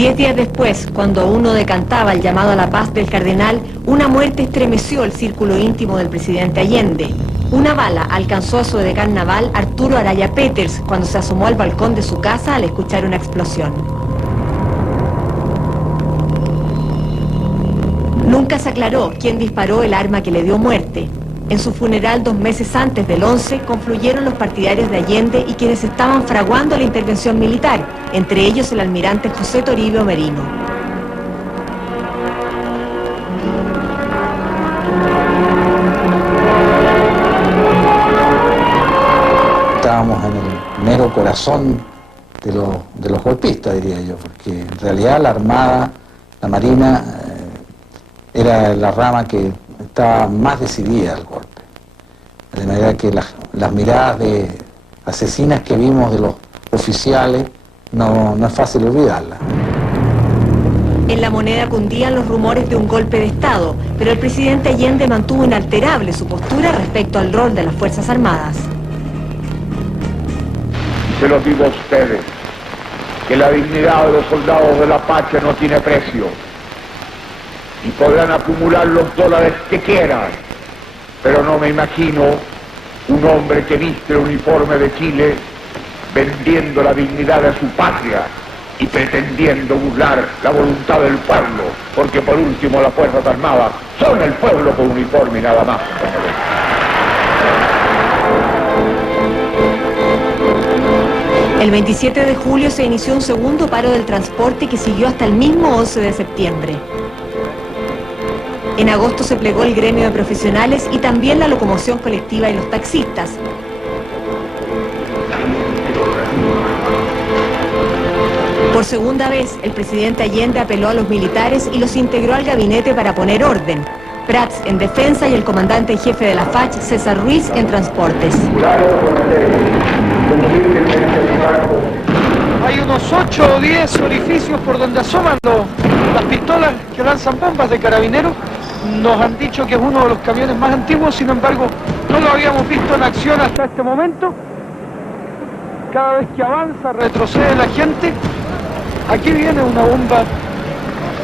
10 días después, cuando uno decantaba el llamado a la paz del cardenal, una muerte estremeció el círculo íntimo del presidente Allende. Una bala alcanzó a su edecán naval Arturo Araya Peters cuando se asomó al balcón de su casa al escuchar una explosión. Nunca se aclaró quién disparó el arma que le dio muerte. En su funeral 2 meses antes del 11, confluyeron los partidarios de Allende y quienes estaban fraguando la intervención militar, entre ellos el almirante José Toribio Merino. Estábamos en el mero corazón de los golpistas, diría yo, porque en realidad la Armada, la Marina, era la rama que estaba más decidida al golpe. De manera que las miradas asesinas que vimos de los oficiales no es fácil olvidarlas. En La Moneda cundían los rumores de un golpe de Estado, pero el presidente Allende mantuvo inalterable su postura respecto al rol de las Fuerzas Armadas. Se los digo a ustedes, que la dignidad de los soldados de la patria no tiene precio. Y podrán acumular los dólares que quieran, pero no me imagino un hombre que viste el uniforme de Chile vendiendo la dignidad de su patria y pretendiendo burlar la voluntad del pueblo, porque por último las Fuerzas Armadas son el pueblo con uniforme y nada más. El 27 de julio se inició un segundo paro del transporte que siguió hasta el mismo 11 de septiembre. En agosto se plegó el gremio de profesionales y también la locomoción colectiva y los taxistas. Por segunda vez, el presidente Allende apeló a los militares y los integró al gabinete para poner orden. Prats en defensa y el comandante en jefe de la FACH, César Ruiz, en transportes. Hay unos 8 o 10 orificios por donde asoman las pistolas que lanzan bombas de carabineros. Nos han dicho que es uno de los camiones más antiguos, sin embargo, no lo habíamos visto en acción hasta este momento. Cada vez que avanza, retrocede la gente. Aquí viene una bomba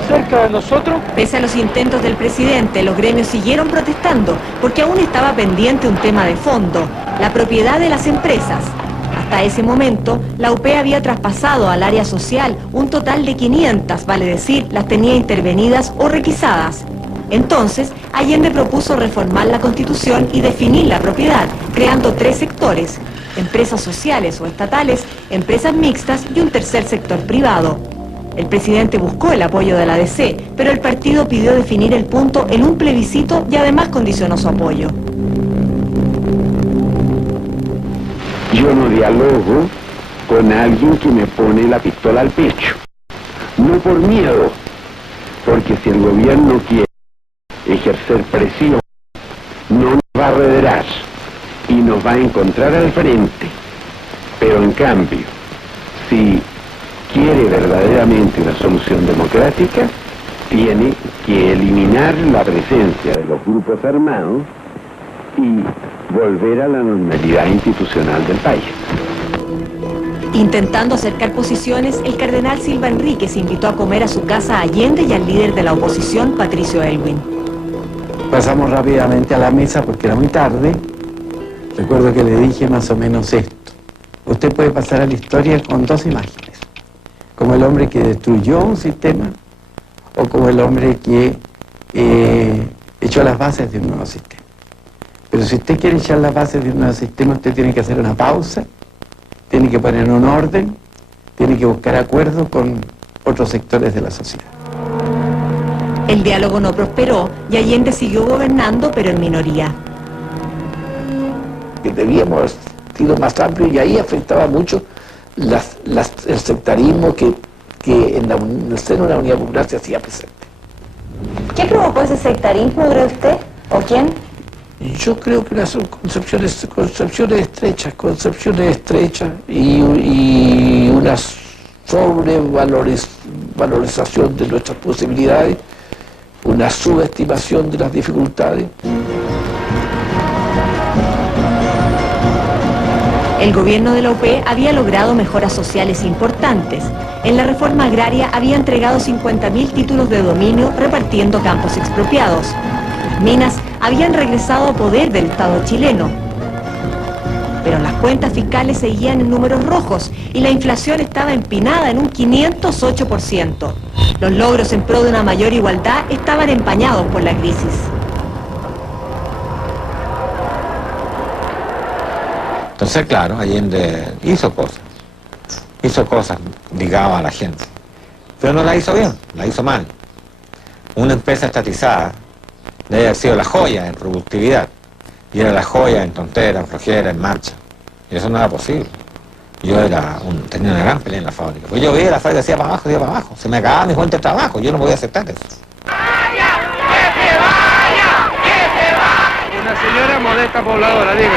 cerca de nosotros. Pese a los intentos del presidente, los gremios siguieron protestando, porque aún estaba pendiente un tema de fondo, la propiedad de las empresas. Hasta ese momento, la UP había traspasado al área social un total de 500, vale decir, las tenía intervenidas o requisadas. Entonces, Allende propuso reformar la Constitución y definir la propiedad, creando 3 sectores: empresas sociales o estatales, empresas mixtas y un tercer sector privado. El presidente buscó el apoyo de la DC, pero el partido pidió definir el punto en un plebiscito y además condicionó su apoyo. Yo no dialogo con alguien que me pone la pistola al pecho, no por miedo, porque si el gobierno quiere ejercer presión, no nos va a arrederar y nos va a encontrar al frente. Pero en cambio, si quiere verdaderamente una solución democrática, tiene que eliminar la presencia de los grupos armados y volver a la normalidad institucional del país. Intentando acercar posiciones, el cardenal Silva Enríquez invitó a comer a su casa a Allende y al líder de la oposición, Patricio Aylwin. Pasamos rápidamente a la mesa porque era muy tarde. Recuerdo que le dije más o menos esto: usted puede pasar a la historia con 2 imágenes, como el hombre que destruyó un sistema o como el hombre que echó las bases de un nuevo sistema. Pero si usted quiere echar las bases de un nuevo sistema, usted tiene que hacer una pausa, tiene que poner un orden, tiene que buscar acuerdos con otros sectores de la sociedad. El diálogo no prosperó y Allende siguió gobernando, pero en minoría. Debíamos haber sido más amplio y ahí afectaba mucho el sectarismo que en el seno de la Unidad Popular se hacía presente. ¿Qué provocó ese sectarismo, cree usted? ¿O quién? Yo creo que son concepciones estrechas y una sobrevalorización de nuestras posibilidades, una subestimación de las dificultades. El gobierno de la UP había logrado mejoras sociales importantes. En la reforma agraria había entregado 50.000 títulos de dominio repartiendo campos expropiados. Las minas habían regresado a poder del Estado chileno. Pero las cuentas fiscales seguían en números rojos y la inflación estaba empinada en un 508%. Los logros en pro de una mayor igualdad estaban empañados por la crisis. Entonces, claro, Allende hizo cosas ligadas a la gente, pero no la hizo bien, la hizo mal. Una empresa estatizada debe haber sido la joya en productividad, y era la joya en tontera, en flojera, en marcha, y eso no era posible. Yo tenía una gran pelea en la fábrica, pues yo veía la fábrica, decía para abajo, se me acababa mi fuente de trabajo, yo no podía aceptar eso. Una señora modesta pobladora, dime.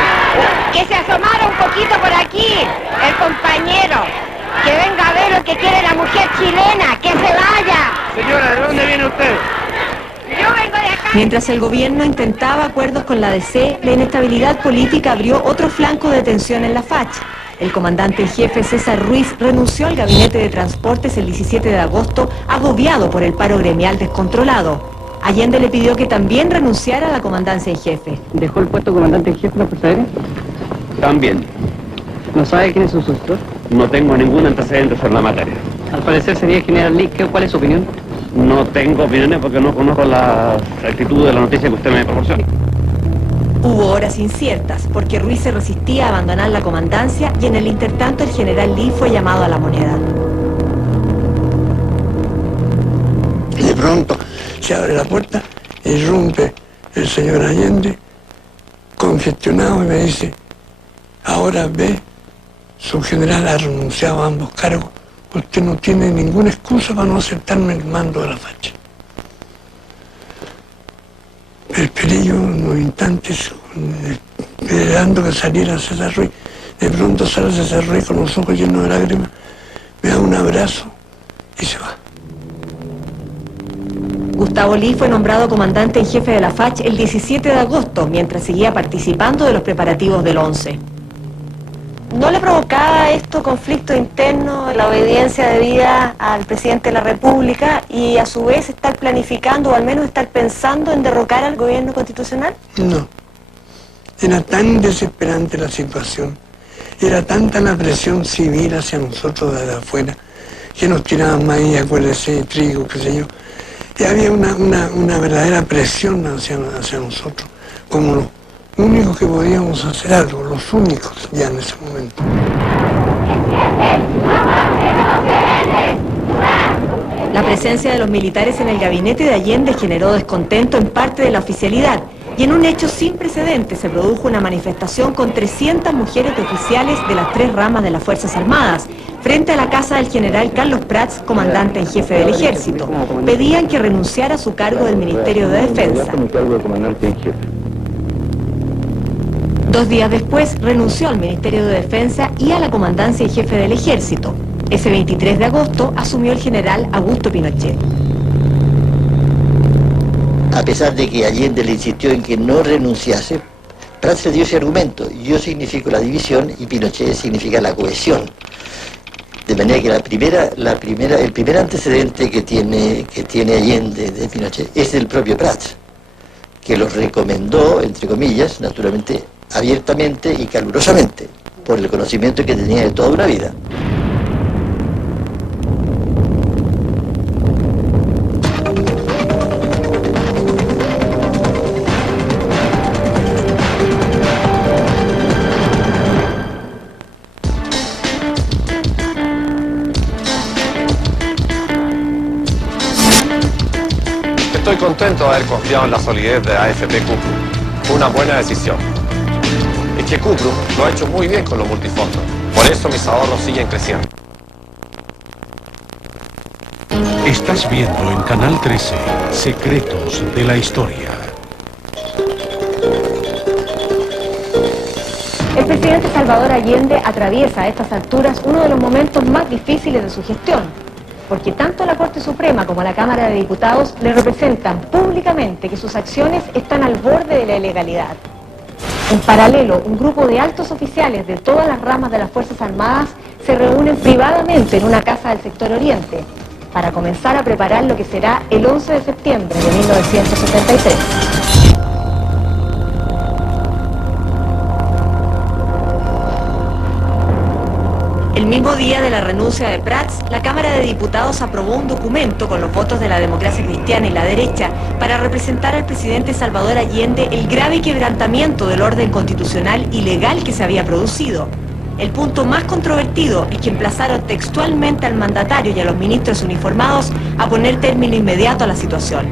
Que se asomara un poquito por aquí, el compañero. Que venga a ver lo que quiere la mujer chilena, que se vaya. Señora, ¿de dónde viene usted? Yo vengo de acá. Mientras el gobierno intentaba acuerdos con la DC, la inestabilidad política abrió otro flanco de tensión en la FACH. El comandante en jefe César Ruiz renunció al gabinete de transportes el 17 de agosto, agobiado por el paro gremial descontrolado. Allende le pidió que también renunciara a la comandancia en jefe. ¿Dejó el puesto de comandante en jefe de la Fuerza Aérea? También. ¿No sabe quién es su sucesor? No tengo ningún antecedente sobre la materia. Al parecer sería el general Lee. ¿Cuál es su opinión? No tengo opiniones porque no conozco la actitud de la noticia que usted me proporciona. Hubo horas inciertas, porque Ruiz se resistía a abandonar la comandancia y en el intertanto el general Lee fue llamado a la moneda. Y de pronto se abre la puerta, irrumpe el señor Allende, congestionado, y me dice: ahora ve, su general ha renunciado a ambos cargos, usted no tiene ninguna excusa para no aceptarme el mando de la facha. Esperé yo unos instantes, esperando que saliera César Ruiz. De pronto sale César Ruiz con los ojos llenos de lágrimas, me da un abrazo y se va. Gustavo Lee fue nombrado comandante en jefe de la FACH el 17 de agosto, mientras seguía participando de los preparativos del 11. ¿No le provocaba esto conflicto interno, la obediencia debida al presidente de la República y a su vez estar planificando o al menos estar pensando en derrocar al gobierno constitucional? No. Era tan desesperante la situación, era tanta la presión civil hacia nosotros desde afuera, que nos tiraban maíz, acuérdese, trigo, qué sé yo. Y había una verdadera presión hacia nosotros, como los únicos que podíamos hacer algo, los únicos ya en ese momento. La presencia de los militares en el gabinete de Allende generó descontento en parte de la oficialidad, y en un hecho sin precedentes se produjo una manifestación con 300 mujeres de oficiales de las 3 ramas de las Fuerzas Armadas, frente a la casa del general Carlos Prats, comandante en jefe del Ejército. Pedían que renunciara a su cargo del Ministerio de Defensa. 2 días después renunció al Ministerio de Defensa y a la comandancia en jefe del Ejército. Ese 23 de agosto asumió el general Augusto Pinochet. A pesar de que Allende le insistió en que no renunciase, Prats le dio ese argumento: yo significo la división y Pinochet significa la cohesión. De manera que el primer antecedente que tiene Allende de Pinochet es el propio Prats, que lo recomendó, entre comillas, naturalmente, abiertamente y calurosamente, por el conocimiento que tenía de toda una vida. Estoy contento de haber confiado en la solidez de AFP Cuprum. Fue una buena decisión. Es que Cuprum lo ha hecho muy bien con los multifondos. Por eso mis ahorros siguen creciendo. Estás viendo en Canal 13 Secretos de la Historia. El presidente Salvador Allende atraviesa a estas alturas uno de los momentos más difíciles de su gestión, porque tanto la Corte Suprema como la Cámara de Diputados le representan públicamente que sus acciones están al borde de la ilegalidad. En paralelo, un grupo de altos oficiales de todas las ramas de las Fuerzas Armadas se reúnen privadamente en una casa del sector oriente para comenzar a preparar lo que será el 11 de septiembre de 1973. El mismo día de la renuncia de Prats, la Cámara de Diputados aprobó un documento con los votos de la democracia cristiana y la derecha para representar al presidente Salvador Allende el grave quebrantamiento del orden constitucional y legal que se había producido. El punto más controvertido es que emplazaron textualmente al mandatario y a los ministros uniformados a poner término inmediato a la situación.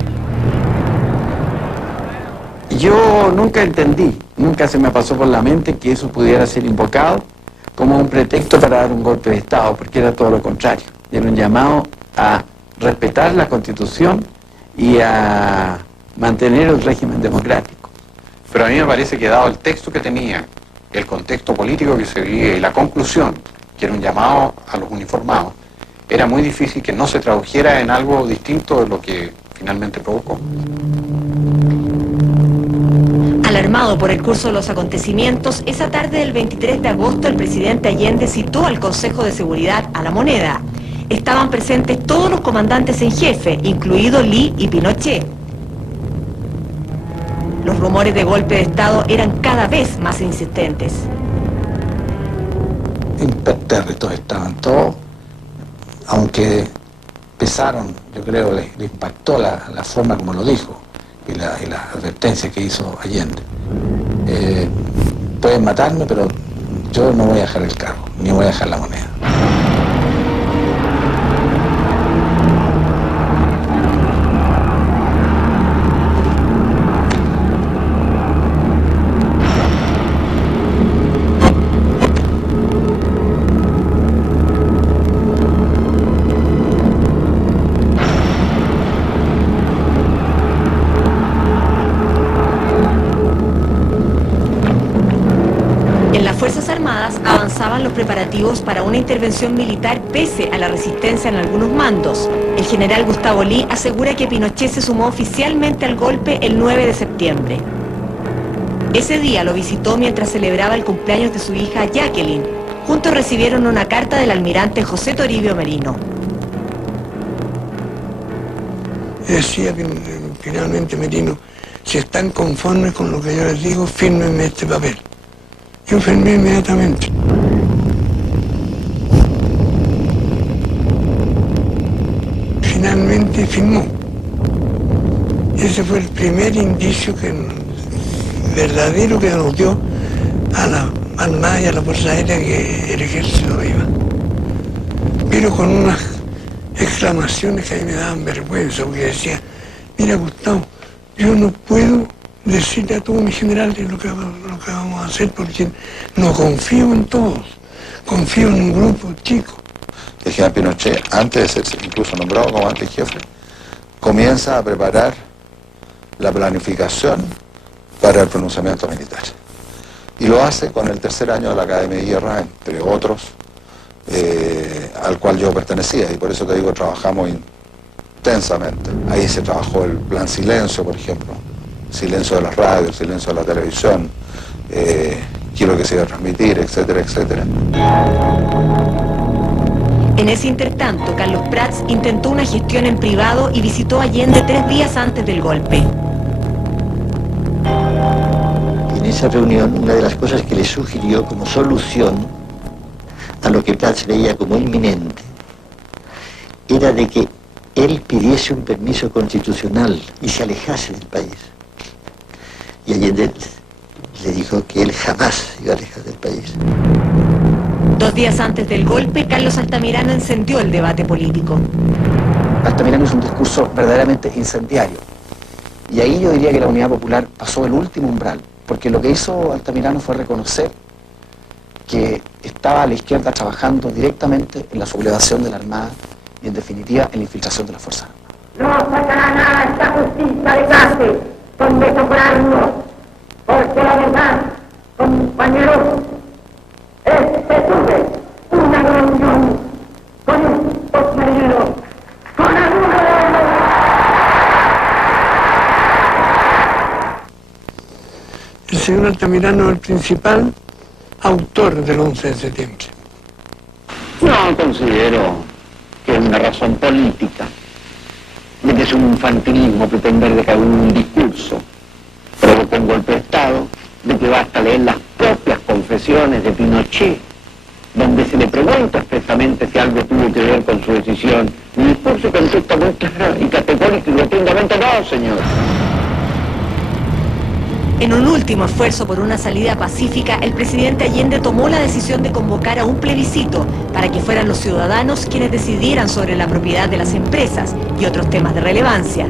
Yo nunca entendí, nunca se me pasó por la mente que eso pudiera ser invocado como un pretexto para dar un golpe de Estado, porque era todo lo contrario. Era un llamado a respetar la Constitución y a mantener el régimen democrático. Pero a mí me parece que dado el texto que tenía, el contexto político que se vivía y la conclusión, que era un llamado a los uniformados, era muy difícil que no se tradujera en algo distinto de lo que finalmente provocó. Alarmado por el curso de los acontecimientos, esa tarde del 23 de agosto el presidente Allende citó al Consejo de Seguridad a La Moneda. Estaban presentes todos los comandantes en jefe, incluido Lee y Pinochet. Los rumores de golpe de Estado eran cada vez más insistentes. Impertérritos estaban todos, aunque pesaron, yo creo, le impactó la forma como lo dijo y la advertencia que hizo Allende. Pueden matarme, pero yo no voy a dejar el cargo, ni voy a dejar La Moneda. Avanzaban los preparativos para una intervención militar pese a la resistencia en algunos mandos. El general Gustavo Lee asegura que Pinochet se sumó oficialmente al golpe el 9 de septiembre. Ese día lo visitó mientras celebraba el cumpleaños de su hija Jacqueline. Juntos recibieron una carta del almirante José Toribio Merino. Decía finalmente Merino, si están conformes con lo que yo les digo, fírmenme este papel. Yo firmé inmediatamente. Finalmente firmó. Ese fue el primer indicio verdadero que nos dio a la Armada y a la Fuerza Aérea que el ejército iba. Pero con unas exclamaciones que a mí me daban vergüenza, porque decía, mira Gustavo, yo no puedo decirle a todos mis generales lo que vamos a hacer porque no confío en todos, confío en un grupo chico. El general Pinochet, antes de ser incluso nombrado comandante en jefe, comienza a preparar la planificación para el pronunciamiento militar. Y lo hace con el tercer año de la Academia de Guerra, entre otros, al cual yo pertenecía, y por eso te digo, trabajamos intensamente. Ahí se trabajó el plan silencio, por ejemplo. Silencio de las radios, silencio de la televisión, quiero que se iba a transmitir, etcétera, etcétera. En ese intertanto, Carlos Prats intentó una gestión en privado y visitó a Allende 3 días antes del golpe. En esa reunión, una de las cosas que le sugirió como solución a lo que Prats veía como inminente era de que él pidiese un permiso constitucional y se alejase del país. Y Allende le dijo que él jamás iba a alejar del país. 2 días antes del golpe, Carlos Altamirano encendió el debate político. Altamirano hizo un discurso verdaderamente incendiario. Y ahí yo diría que la Unidad Popular pasó el último umbral, porque lo que hizo Altamirano fue reconocer que estaba a la izquierda trabajando directamente en la sublevación de la Armada y en definitiva en la infiltración de las Fuerzas Armadas. No sacará nada esta justicia de clase con desobrarnos, porque la verdad, compañeros, es que tuve una reunión con un postmarinero, con alguno de ellos. El señor Altamirano el principal autor del 11 de septiembre. No considero que es una razón política, de que es un infantilismo pretender de que un discurso provoca un golpe de Estado, de que basta leer las propias confesiones de Pinochet, donde se le pregunta expresamente si algo tuvo que ver con su decisión. Mi discurso contesta muy clara y categórico y rotundamente no, señor. En un último esfuerzo por una salida pacífica, el presidente Allende tomó la decisión de convocar a un plebiscito para que fueran los ciudadanos quienes decidieran sobre la propiedad de las empresas y otros temas de relevancia.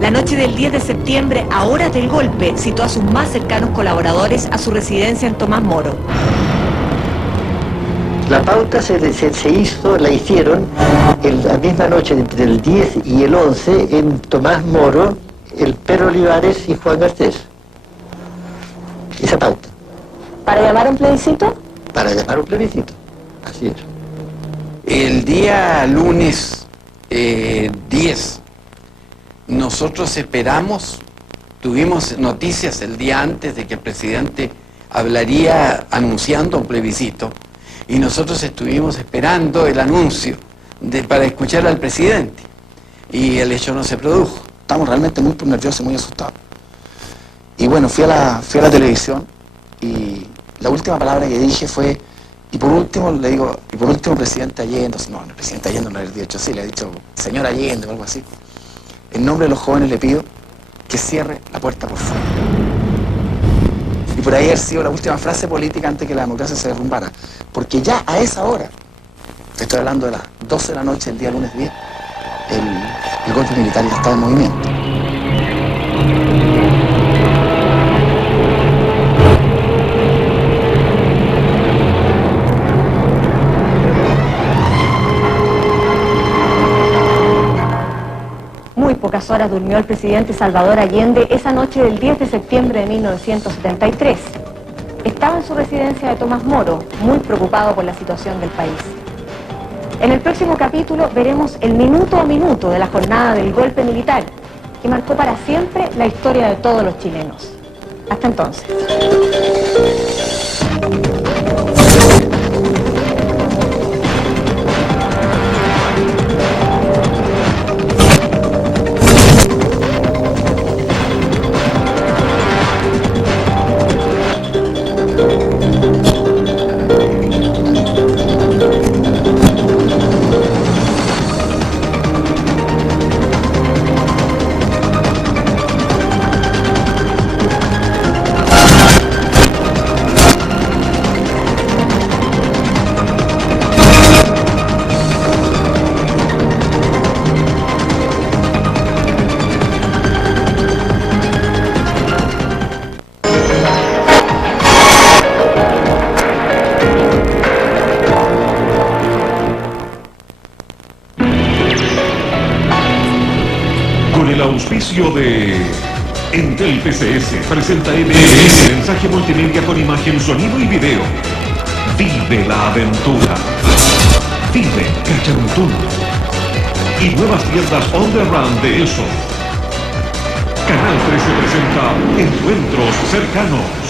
La noche del 10 de septiembre, a horas del golpe, citó a sus más cercanos colaboradores a su residencia en Tomás Moro. La pauta la hicieron la misma noche entre el 10 y el 11 en Tomás Moro, el Pedro Olivares y Juan Garcés. Esa pauta. ¿Para llamar a un plebiscito? Para llamar a un plebiscito, así es. El día lunes 10, nosotros esperamos, tuvimos noticias el día antes de que el presidente hablaría anunciando un plebiscito, y nosotros estuvimos esperando el anuncio para escuchar al presidente, y el hecho no se produjo. Estamos realmente muy nerviosos y muy asustados. Y bueno, fui a la televisión y la última palabra que dije fue, y por último le digo, y por último presidente Allende. No, el presidente Allende no le he dicho así, le he dicho señor Allende o algo así. En nombre de los jóvenes le pido que cierre la puerta por fuera. Y por ahí ha sido la última frase política antes que la democracia se derrumbara. Porque ya a esa hora, te estoy hablando de las 12 de la noche el día lunes 10, el golpe militar ya estaba en movimiento. Muy pocas horas durmió el presidente Salvador Allende esa noche del 10 de septiembre de 1973. Estaba en su residencia de Tomás Moro, muy preocupado por la situación del país. En el próximo capítulo veremos el minuto a minuto de la jornada del golpe militar, que marcó para siempre la historia de todos los chilenos. Hasta entonces. Auspicio de Entel PCS presenta MLS, mensaje multimedia con imagen, sonido y video. Vive la aventura. Vive Cacharuntún. Y nuevas tiendas on the run de eso. Canal 13 presenta Encuentros Cercanos.